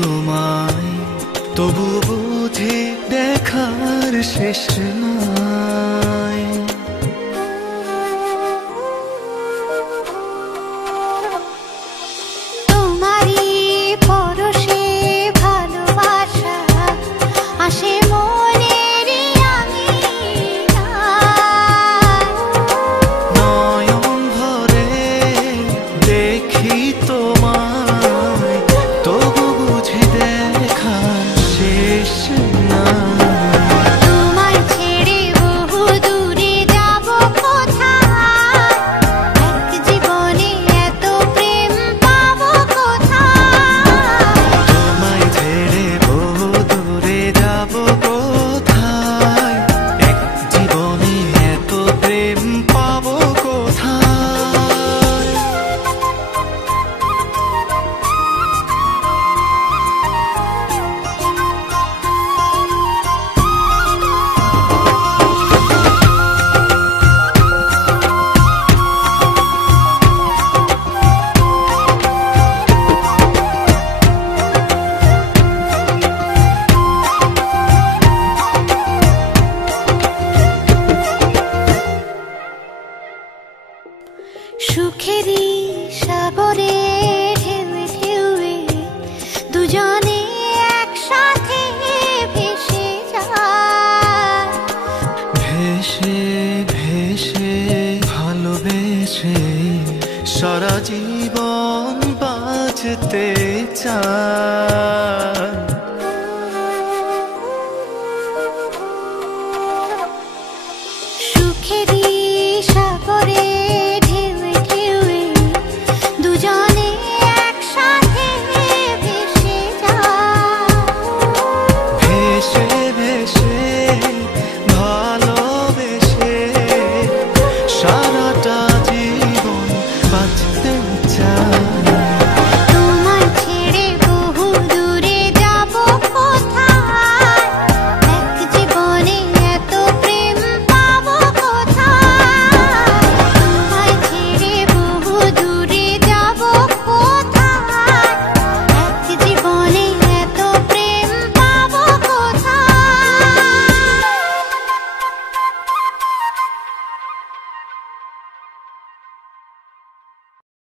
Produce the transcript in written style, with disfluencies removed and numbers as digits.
তোমায়, তবু বুঝি দেখার শেষ নাই। তোমারই পরশে ভালোবাসা আসে মনেরই আঙিনায়। নয়ন ভরে দেখি তোমায়, তবু বুঝি দেখার শেষ নাই। তোমায় ছেড়ে বহু দূরে যাব কোথায়, এক জীবনে এত প্রেম পাবো কোথায়। তোমায় ছেড়ে বহু দূরে যাব কোথায়, এক জীবনে এত প্রেম পাবো কোথায়। সুখেরই সাগরে ঢেউয়ে ঢেউয়ে দুজনে একসাথে ভেসে যায়। ভেসে ভেসে ভালোবেসে সারা জীবন বাঁচতে চাই।